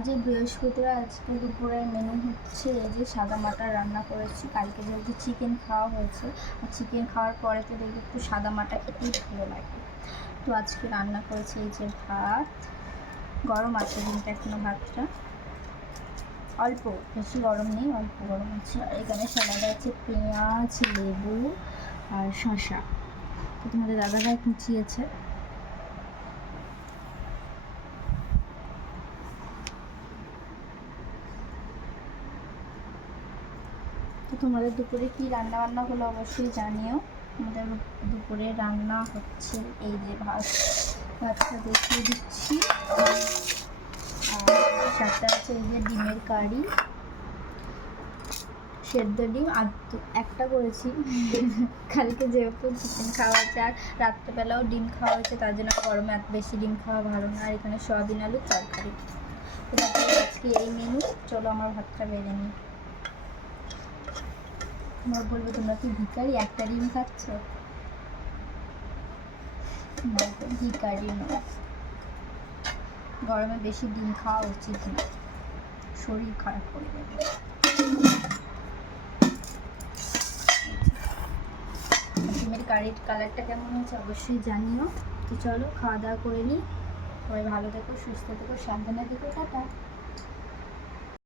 আজ বৃহস্পতিবার, আজকে দুপুরের মেনু হচ্ছে এই যে সাদা মাটা রান্না করেছি। কালকে যেহেতু চিকেন খাওয়া হয়েছে, আর চিকেন খাওয়ার পরে তো দেখবে একটু সাদা মাটা খেতেই ভালো লাগে। তো আজকে রান্না করেছি এই যে ভাত, গরম আছে কিন্তু এখনো ভাতটা অল্প, বেশি গরম নেই, অল্প গরম আছে। আর এখানে স্যালাড আছে পেঁয়াজ, লেবু আর শসা। তো তোমাদের দাদাভাই কুচিয়েছে। তো তোমাদের দুপুরে কী রান্না বান্না হলো অবশ্যই জানিও। আমাদের দুপুরে রান্না হচ্ছে এই যে ভাতটা দেখিয়ে দিচ্ছি, আর সাথে আছে এই যে ডিমের কারি, সেদ্ধ ডিম আর একটা করেছি কালকে যেহেতু চিকেন খাওয়া হচ্ছে আর রাত্রেবেলাও ডিম খাওয়া হয়েছে, তার জন্য গরমে এত বেশি ডিম খাওয়া ভালো না। আর এখানে সয়াবিন আলুর তরকারি। আজকে এই মেনু। চলো আমার ভাতটা বেড়ে নিই। তোমরা বলবে তোমরা কি ভিখারি, একটা ডিম খাচ্ছ? দেখো ভিখারি নয়, গরমে বেশি ডিম খাওয়া উচিত না, শরীর খারাপ করে দেবে। ডিমের কারির কালারটা কেমন হয়েছে অবশ্যই জানিও। তো চলো খাওয়া দাওয়া করে নিই। সবাই ভালো থেকো, সুস্থ থেকো, সাবধানে থেকো, টাটা।